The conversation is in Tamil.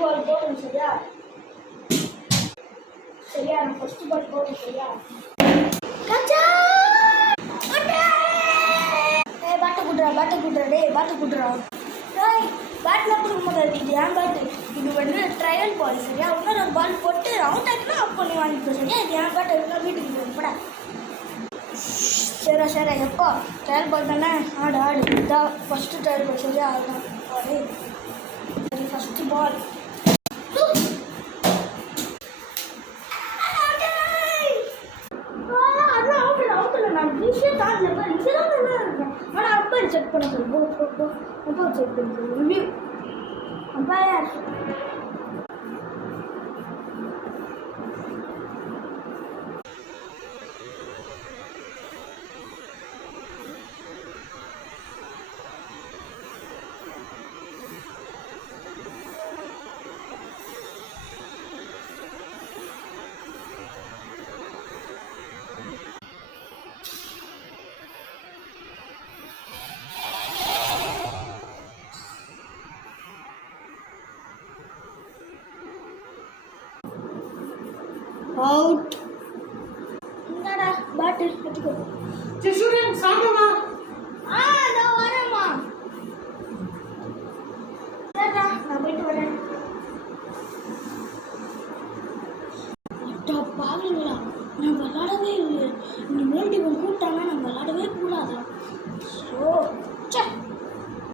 பால் போடணும் சரியா? சரியா? நான் ஃபர்ஸ்ட் பால் போடணும் சரியா? கச்சா! ஏய் பேட்டை குடுறா டேய் பேட்டை குடுறா. டேய் பேட்லாம் கொடுக்க மாட்டாது, இது ஏன் பேட்டு? இது வந்து ட்ரையல் பால் சரியா? இன்னொரு ஒரு பால் போட்டு அவுட் ஆகிட்டுனா அப்போ நீ வாங்கிக்கோ சரியா? இது ஏன் பேட்டை இருந்தால் வீட்டுக்கு போட. சரி எப்போ ட்ரையல் பால் தானே? ஆடு இதுதான் ஃபஸ்ட்டு ட்ரையல் பால் சரியா? அதுதான் சரி ஃபஸ்ட்டு பால். நான் ஈஸியாக தான் இருக்கேன், ஈஸியாக தான் நல்லா இருக்கேன். ஆனால் அம்பையர் செக் பண்ண சொல்லு. அம்பையர் செக் பண்ண சொல்லு. Review umpire out. என்னடா பேட்டு எடுத்துக்கோ. ஜெசுரன் சாப்பிடுமா? இதோ வரேம்மா. சரிடா நான் போயிட்டு வரேன். அட்டா பாருங்களா, நான் விளாடவே இல்லை. இனிமேல் இவன் கூப்பிட்டானா நான் விளாடவே கூடாதா? ஸோ